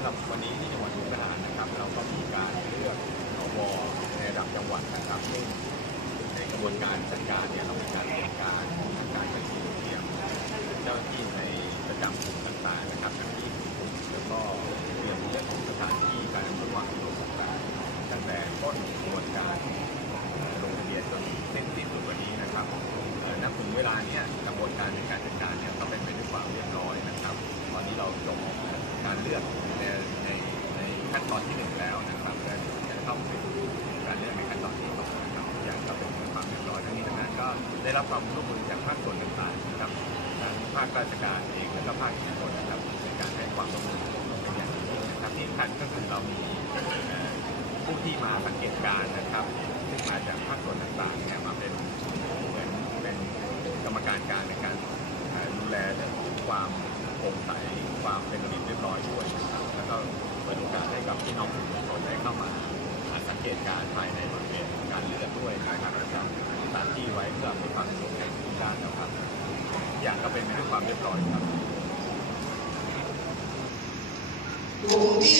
ำหรับวันนี้ที่จังหวัดมุกดาหารนะครับ เราก็มีการเลือกสวในระดับจังหวัดนะครับซึ่งในกระบวนการจัดการเนี่ยเรามีการเตรียมการมีการจัดทีเตรียมเจ้าหน้าที่ในประจำกลุ่มต่างๆนะครับทั้งที่กลุ่มแล้วก็เตรียมเรื่องของสถานที่การอำนวยความสะดวกต่างๆตั้งแต่ต้นกระบวนการ ได้รับความร่วมมือจากภาคส่วนต่างๆนะครับทั้งภาคราชการเองและก็ภาคเอกชนนะครับในการให้ความร่วมมือเป็นอย่างดีนะครับที่สำคัญก็คือเรามีผู้ที่มาสังเกตการณ์นะครับซึ่งมาจากภาคส่วนต่างๆเนี่ยมาเป็นเหมือนเป็นกรรมการการในการดูแลเรื่องของความโปร่งใสความเป็นระเบียบเรียบร้อยด้วยนะครับแล้วก็เปิดโอกาสให้กับพี่น้องสื่อมวลชนได้เข้ามาสังเกตการณ์ภายในบริเวณการเลือกด้วยนะครับ ที่ไว้เพื่อให้ความสะดวกในทุกด้านนะครับ อย่างก็เป็นไปด้วยความเรียบร้อยครับกลุ่มที่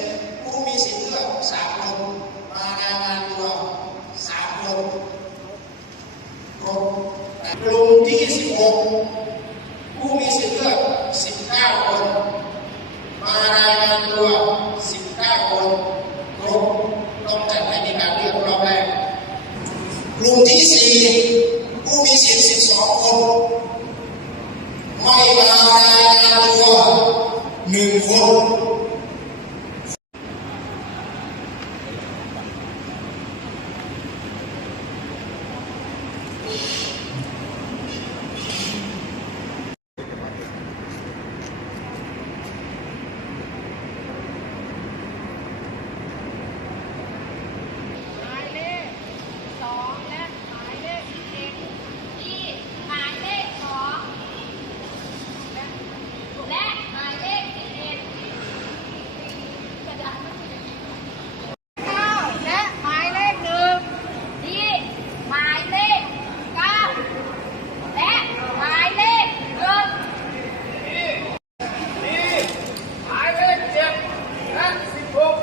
11ผู้มีสิทธิ์เลือก3คนมารายงานตัว3คนครบกลุ่มที่16ผู้มีสิทธิ์เลือก19คนมารายงานตัว 19 คนครบต้องจัดให้มีการเลือกรอบแรก กลุ่ม ที่สี่ผู้มีสิทธิ์สิบสองคน ไม่มารายงานตัวหนึ่งคน หมายเลขสองและหมายเลขสิบเอ็ดที่หมายเลขสองและและหมายเลขสิบเอ็ดเก้าและหมายเลขหนึ่งที่หมายเลขเก้าและหมายเลขหนึ่ง หมายเลขเจ็ดและสิบหก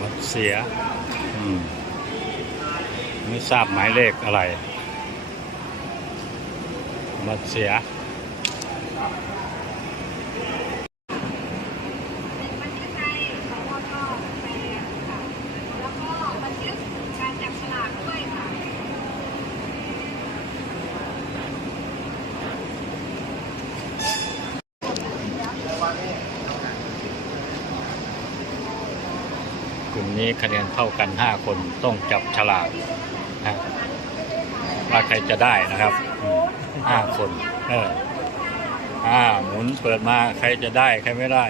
บัตร เสีย อืม ไม่ทราบหมายเลขอะไร บัตรเสีย บันทึกในสวทแปดค่ะ แล้วก็บันทึกการจับฉลากด้วยค่ะ กลุ่มนี้คะแนนเท่ากัน 5 คนต้องจับฉลากนะว่าใครจะได้นะครับห้าคน เอออ่าหมุนเปิดมาใครจะได้ ใครไม่ได้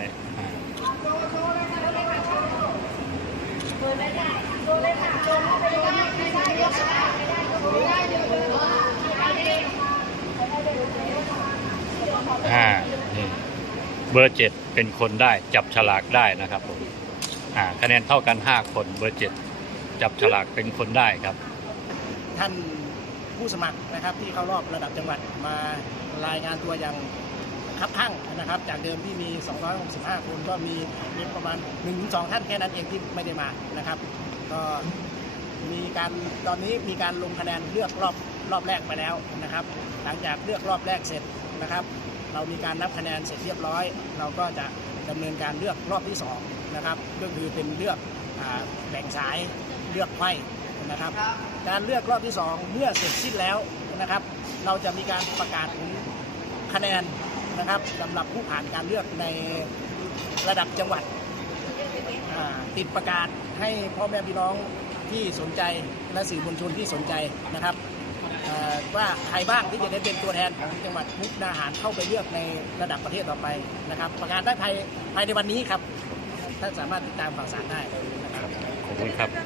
อ่านี่เบอร์เจ็ดเป็นคนได้จับฉลากได้นะครับผม คะแนนเท่ากัน 5 คนเบอร์เจ็ดจับฉลากเป็นคนได้ครับ ท่านผู้สมัครนะครับที่เข้ารอบระดับจังหวัดมารายงานตัวอย่างคับข้างนะครับ จากเดิมที่มี 265 คนก็มีมีประมาณ 1-2 ท่านแค่นั้นเองที่ไม่ได้มานะครับ ก็มีการตอนนี้มีการลงคะแนนเลือกรอบรอบแรกไปแล้วนะครับ หลังจากเลือกรอบแรกเสร็จนะครับ เรามีการนับคะแนนเสร็จเรียบร้อย เราก็จะดำเนินการเลือกรอบที่สองนะครับก็คือเป็นเลือกอแบ่งสายเลือกไขว้นะครับ การเลือกรอบที่ 2 เมื่อเสร็จสิ้นแล้วนะครับ เราจะมีการประกาศผลคะแนนนะครับสำหรับผู้ผ่านการเลือกในระดับจังหวัดติดประกาศให้พ่อแม่พี่น้องที่สนใจและสื่อมวลชนที่สนใจนะครับ ว่าใครบ้างที่จะได้เป็นตัวแทนของจังหวัดมุกดาหารเข้าไปเลือกในระดับประเทศต่อไปนะครับ ประกาศได้ภายภายในวันนี้ครับ ท่านสามารถติดตามข่าวสารได้นะครับ ขอบคุณครับ